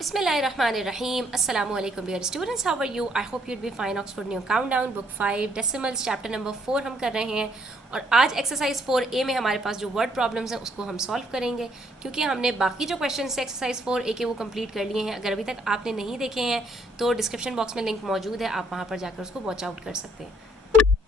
Bismillahirrahmanirrahim. Assalamu alaikum dear students. How are you? I hope you'd be fine. Oxford New Countdown Book 5 Decimals Chapter number 4 हम कर रहे हैं और आज exercise 4A में हमारे पास जो वर्ड प्रॉब्लम्स हैं उसको हम सॉल्व करेंगे क्योंकि हमने बाकी जो क्वेश्चन से एक्सरसाइज 4A के वो कंप्लीट कर लिए हैं। अगर अभी तक आपने नहीं देखे हैं तो डिस्क्रिप्शन बॉक्स में लिंक मौजूद है, आप वहाँ पर जाकर उसको वॉच आउट कर सकते हैं।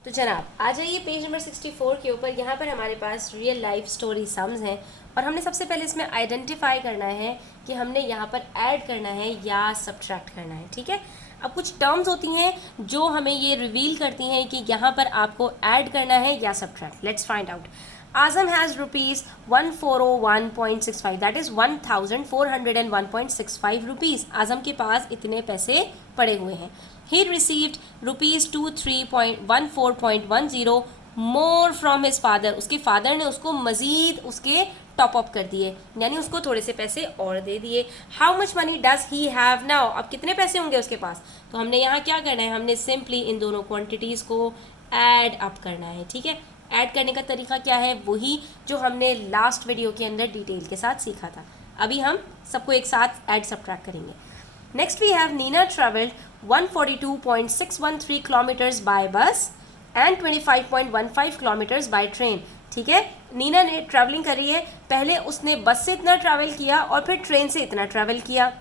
तो जनाब आ जाइए पेज नंबर 64 के ऊपर। यहाँ पर हमारे पास रियल लाइफ स्टोरी सम्स हैं और हमने सबसे पहले इसमें आइडेंटिफाई करना है कि हमने यहाँ पर ऐड करना है या सब्ट्रैक्ट करना है। ठीक है, अब कुछ टर्म्स होती हैं जो हमें ये रिवील करती हैं कि यहाँ पर आपको ऐड करना है या subtract. Let's find out. Azam has ₹1401.65 that is 1401.65 rupees. Azam के पास इतने पैसे पड़े हुए हैं। He received ₹23.14.10 more from his father. उसके फादर ने उसको मज़ीद उसके टॉप अप कर दिए, यानी उसको थोड़े से पैसे और दे दिए। How much money does he have now? अब कितने पैसे होंगे उसके पास? तो हमने यहाँ क्या करना है, हमने सिंपली इन दोनों क्वांटिटीज़ को ऐड अप करना है। ठीक है, ऐड करने का तरीका क्या है, वही जो हमने लास्ट वीडियो के अंदर डिटेल के साथ सीखा था। अभी हम सबको एक साथ ऐड सब्ट्रैक्ट करेंगे। Next we have Nina traveled 142.613 kilometers by bus and 25.15 kilometers by train. ठीक है, नीना ने ट्रैवलिंग करी है, पहले उसने बस से इतना ट्रैवल किया और फिर ट्रेन से इतना ट्रैवल किया।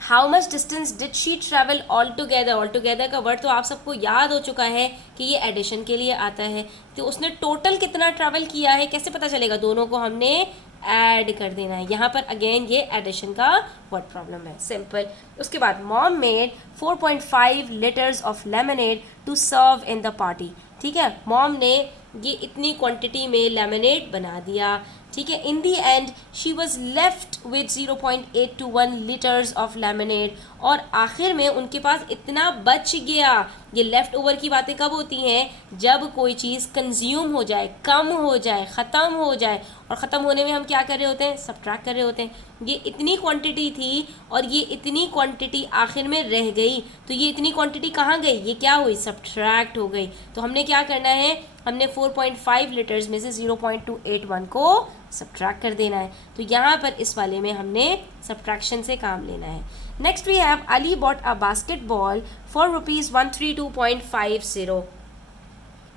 How much distance did she travel all together. All together का वर्ड तो आप सबको याद हो चुका है कि ये एडिशन के लिए आता है, तो उसने टोटल कितना ट्रैवल किया है कैसे पता चलेगा, दोनों को हमने ऐड कर देना है। यहाँ पर अगेन ये एडिशन का वर्ड प्रॉब्लम है, सिंपल। उसके बाद mom made 4.5 litres of lemonade to serve in the party. ठीक है, मॉम ने ये इतनी क्वांटिटी में लेमनेड बना दिया। ठीक है, in the end she was left with 0.821 litres of lemonade, और आखिर में उनके पास इतना बच गया। ये लेफ्ट ओवर की बातें कब होती हैं, जब कोई चीज़ कंज्यूम हो जाए, कम हो जाए, ख़त्म हो जाए, और ख़त्म होने में हम क्या कर रहे होते हैं, सब्ट्रैक्ट कर रहे होते हैं। ये इतनी क्वांटिटी थी और ये इतनी क्वांटिटी आखिर में रह गई, तो ये इतनी क्वांटिटी कहाँ गई, ये क्या हुई, सब्ट्रैक्ट हो गई। तो हमने क्या करना है, हमने 4.5 लीटर्स में से 0.281 को सब्ट्रैक्ट कर देना है। तो यहाँ पर इस वाले में हमने सब्ट्रैक्शन से काम लेना है। Next we have Ali bought a basketball for ₹132.50।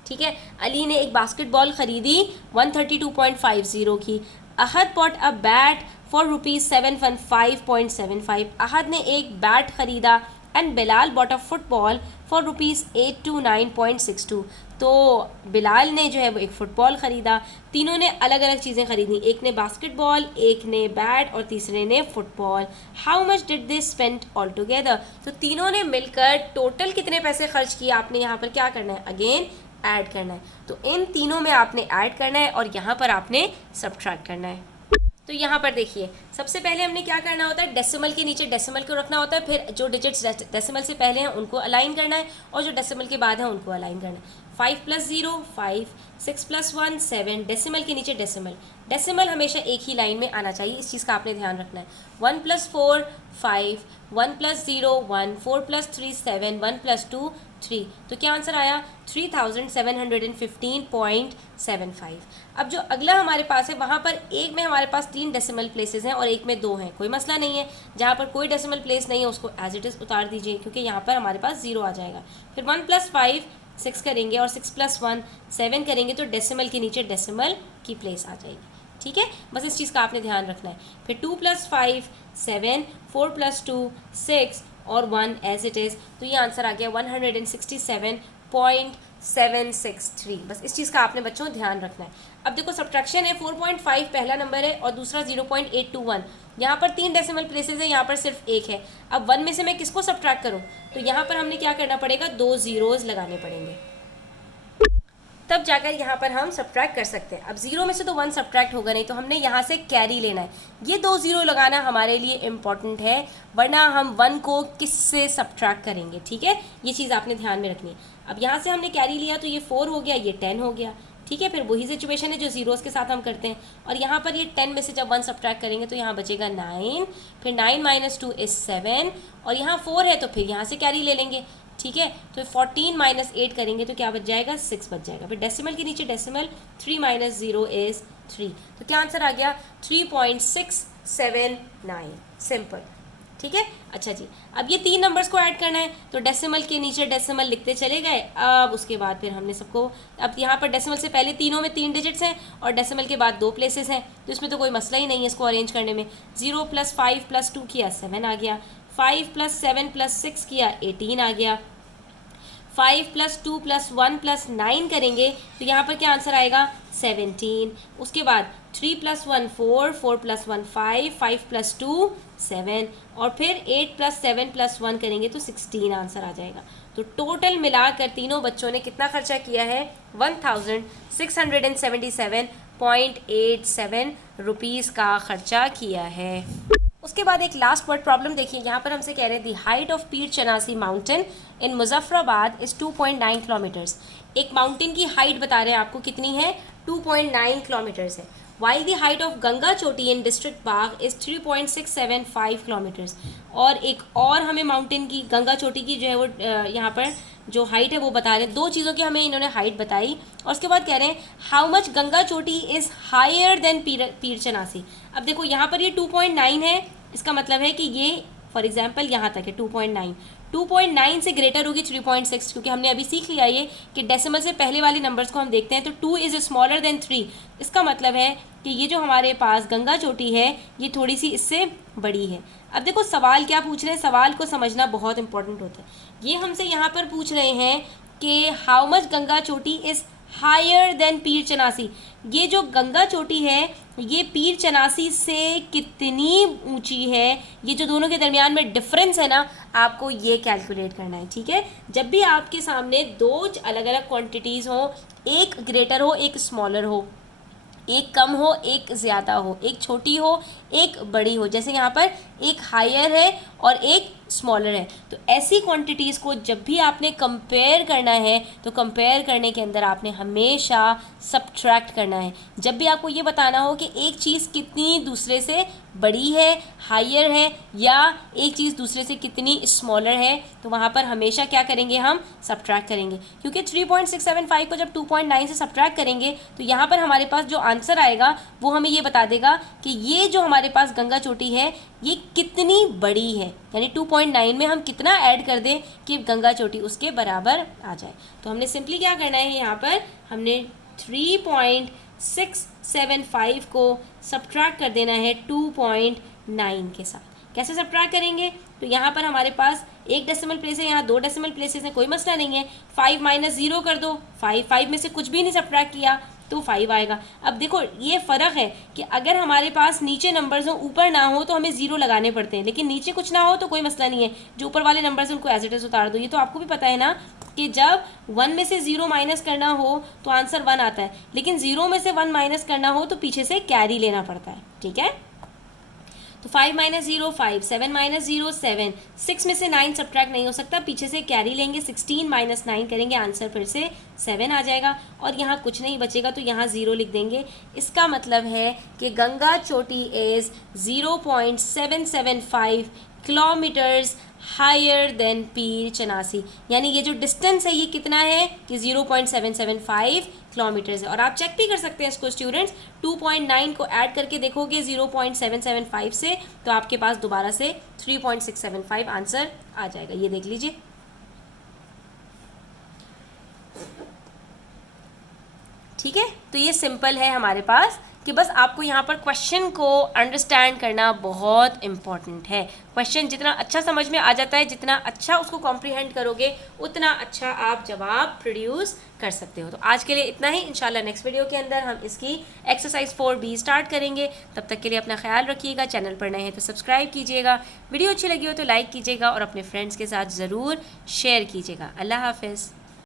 ठीक है, अली ने एक बास्केटबॉल खरीदी 132.50 की। अहद बॉट अ बैट फॉर ₹715.75। अहद ने एक बैट खरीदा। And Bilal bought a football for ₹829.62। तो बिलाल ने जो है वो एक फ़ुटबॉल ख़रीदा। तीनों ने अलग अलग चीज़ें ख़रीदी, एक ने बास्केटबॉल, एक ने बैट और तीसरे ने football. How much did they spend all together. तो तीनों ने मिलकर टोटल कितने पैसे खर्च किए, आपने यहाँ पर क्या करना है, अगेन ऐड करना है। तो इन तीनों में आपने ऐड करना है और यहाँ पर आपने सब्ट्रैक्ट करना है। तो यहाँ पर देखिए, सबसे पहले हमने क्या करना होता है, डेसिमल के नीचे डेसिमल को रखना होता है, फिर जो डिजिट्स डेसिमल से पहले हैं उनको अलाइन करना है और जो डेसिमल के बाद हैं उनको अलाइन करना है। 5 + 0 5, 6 + 1 7, डेसिमल के नीचे डेसिमल। डेसिमल हमेशा एक ही लाइन में आना चाहिए, इस चीज़ का आपने ध्यान रखना है। 1 + 4 5, 1 + 0 1, 4 + 3 7, 1 + 2 3। तो क्या आंसर आया, 3715.75। अब जो अगला हमारे पास है, वहाँ पर एक में हमारे पास 3 डेसिमल प्लेसेस हैं और एक में 2 हैं, कोई मसला नहीं है। जहाँ पर कोई डेसिमल प्लेस नहीं है उसको एज इट इज़ उतार दीजिए, क्योंकि यहाँ पर हमारे पास 0 आ जाएगा। फिर 1 + 5 6 करेंगे और 6 + 1 7 करेंगे, तो डेसिमल के नीचे डेसिमल की प्लेस आ जाएगी। ठीक है, बस इस चीज़ का आपने ध्यान रखना है। फिर 2 + 5 7, 4 + 2 6 और 1 एज इट इज़। तो ये आंसर आ गया 167.763। बस इस चीज़ का आपने बच्चों ध्यान रखना है। अब देखो, सब्ट्रैक्शन है, 4.5 पहला नंबर है और दूसरा 0.821। यहाँ पर 3 डेसिमल प्लेसेस है, यहाँ पर सिर्फ एक है। अब 1 में से मैं किसको सब्ट्रैक्ट करूँ, तो यहाँ पर हमने क्या करना पड़ेगा, 2 ज़ीरोज़ लगाने पड़ेंगे, तब जाकर यहाँ पर हम सब्ट्रैक्ट कर सकते हैं। अब 0 में से तो 1 सब्ट्रैक्ट होगा नहीं, तो हमने यहाँ से कैरी लेना है। ये 2 0 लगाना हमारे लिए इम्पॉर्टेंट है, वरना हम 1 को किससे सब्ट्रैक्ट करेंगे। ठीक है, ये चीज़ आपने ध्यान में रखनी है। अब यहाँ से हमने कैरी लिया तो ये 4 हो गया, ये 10 हो गया। ठीक है, फिर वही सिचुएशन है जो ज़ीरोज़ के साथ हम करते हैं, और यहाँ पर ये 10 में से जब 1 सब्ट्रैक्ट करेंगे तो यहाँ बचेगा 9, फिर 9 - 2 = 7, और यहाँ 4 है तो फिर यहाँ से कैरी ले लेंगे। ठीक है, तो 14 - 8 करेंगे तो क्या बच जाएगा, 6 बच जाएगा। फिर डेसिमल के नीचे डेसिमल, 3 - 0 = 3। तो क्या आंसर आ गया, 3.679। सिंपल। ठीक है। अच्छा जी, अब ये 3 नंबर्स को ऐड करना है तो डेसिमल के नीचे डेसिमल लिखते चले गए। अब उसके बाद फिर हमने सबको, अब यहाँ पर डेसिमल से पहले तीनों में 3 डिजिट्स हैं और डेसिमल के बाद 2 प्लेसेस हैं, तो इसमें तो कोई मसला ही नहीं है इसको अरेंज करने में। 0 + 5 + 2 किया 7 आ गया, 5 + 7 + 6 किया 18 आ गया, 5 + 2 + 1 + 9 करेंगे तो यहाँ पर क्या आंसर आएगा 17। उसके बाद 3 + 1 4, 4 + 1 5, 5 + 2 7 और फिर 8 + 7 + 1 करेंगे तो 16 आंसर आ जाएगा। तो टोटल मिलाकर तीनों बच्चों ने कितना खर्चा किया है 1677.87 रुपीज़ का खर्चा किया है। उसके बाद एक लास्ट वर्ड प्रॉब्लम देखिए, यहाँ पर हमसे कह रहे हैं दी height of Pir Chanasi mountain in Muzaffarabad is 2.9 kilometres. एक माउंटेन की हाइट बता रहे हैं आपको कितनी है 2.9 किलोमीटर्स है। While the height of Ganga Choti in district Bagh is 3.675 kilometres. और एक और हमें माउंटेन की गंगा चोटी की जो है वो यहाँ पर जो हाइट है वो बता रहे हैं। दो चीज़ों की हमें इन्होंने हाइट बताई और उसके बाद कह रहे हैं हाउ मच गंगा चोटी इज़ हायर देन पीर चनासी। अब देखो यहाँ पर ये 2.9 है, इसका मतलब है कि ये फॉर एग्जाम्पल यहाँ तक है 2.9 से ग्रेटर होगी 3.6, क्योंकि हमने अभी सीख लिया ये कि डेसिमल से पहले वाले नंबर्स को हम देखते हैं तो 2 इज़ स्मॉलर देन 3। इसका मतलब है कि ये जो हमारे पास गंगा चोटी है ये थोड़ी सी इससे बड़ी है। अब देखो सवाल क्या पूछ रहे हैं, सवाल को समझना बहुत इंपॉर्टेंट होता है। ये हमसे यहाँ पर पूछ रहे हैं कि हाउ मच गंगा चोटी इज़ हायर देन पीर चनासी। ये जो गंगा चोटी है ये पीर चनासी से कितनी ऊंची है, ये जो दोनों के दरमियान में डिफरेंस है ना, आपको ये कैलकुलेट करना है। ठीक है, जब भी आपके सामने दो अलग अलग क्वांटिटीज़ हो, एक ग्रेटर हो एक स्मॉलर हो, एक कम हो एक ज़्यादा हो, एक छोटी हो एक बड़ी हो, जैसे यहाँ पर एक हायर है और एक स्मॉलर है, तो ऐसी क्वांटिटीज़ को जब भी आपने कंपेयर करना है तो कंपेयर करने के अंदर आपने हमेशा सब्ट्रैक्ट करना है। जब भी आपको ये बताना हो कि एक चीज़ कितनी दूसरे से बड़ी है, हायर है, या एक चीज़ दूसरे से कितनी स्मॉलर है, तो वहाँ पर हमेशा क्या करेंगे हम सब्ट्रैक्ट करेंगे, क्योंकि 3.675 को जब 2.9 से सब्ट्रैक्ट करेंगे तो यहाँ पर हमारे पास जो आंसर आएगा वो हमें ये बता देगा कि ये जो हमारे पास गंगा चोटी है ये कितनी बड़ी है, यानी 2.9 में हम कितना ऐड कर दें कि गंगा चोटी उसके बराबर आ जाए। तो हमने सिंपली क्या करना है, यहाँ पर हमने 3.675 को सब्ट्रैक्ट कर देना है 2.9 के साथ। कैसे सब्ट्रैक्ट करेंगे, तो यहाँ पर हमारे पास एक डेसिमल प्लेस है, यहाँ 2 डेसिमल प्लेसेस हैं, कोई मसला नहीं है। 5 - 0 कर दो, 5 में से कुछ भी नहीं सब्ट्रैक्ट किया तो 5 आएगा। अब देखो ये फ़र्क है कि अगर हमारे पास नीचे नंबर्स हो ऊपर ना हो तो हमें 0 लगाने पड़ते हैं, लेकिन नीचे कुछ ना हो तो कोई मसला नहीं है, जो ऊपर वाले नंबर्स हैं उनको एज इट इज़ उतार दो। ये तो आपको भी पता है ना कि जब 1 में से 0 माइनस करना हो तो आंसर 1 आता है, लेकिन 0 में से 1 माइनस करना हो तो पीछे से कैरी लेना पड़ता है। ठीक है, तो 5 - 0 5, 7 - 0 7, 6 में से 9 सब्ट्रैक्ट नहीं हो सकता, पीछे से कैरी लेंगे, 16 - 9 करेंगे, आंसर फिर से 7 आ जाएगा और यहाँ कुछ नहीं बचेगा तो यहाँ 0 लिख देंगे। इसका मतलब है कि गंगा चोटी इज़ 0.775 किलोमीटर्स हायर देन पीर चनासी, यानी ये जो डिस्टेंस है ये कितना है कि 0.775 किलोमीटर्स है। और आप चेक भी कर सकते हैं इसको स्टूडेंट्स, 2.9 को ऐड करके देखोगे 0.775 से तो आपके पास दोबारा से 3.675 आंसर आ जाएगा। ये देख लीजिए। ठीक है, तो ये सिंपल है हमारे पास कि बस आपको यहाँ पर क्वेश्चन को अंडरस्टैंड करना बहुत इम्पॉर्टेंट है। क्वेश्चन जितना अच्छा समझ में आ जाता है, जितना अच्छा उसको कॉम्प्रीहेंड करोगे उतना अच्छा आप जवाब प्रोड्यूस कर सकते हो। तो आज के लिए इतना ही, इंशाल्लाह नेक्स्ट वीडियो के अंदर हम इसकी एक्सरसाइज 4B स्टार्ट करेंगे। तब तक के लिए अपना ख्याल रखिएगा, चैनल पर नए हैं तो सब्सक्राइब कीजिएगा, वीडियो अच्छी लगी हो तो लाइक कीजिएगा और अपने फ्रेंड्स के साथ ज़रूर शेयर कीजिएगा। अल्लाह हाफिज़।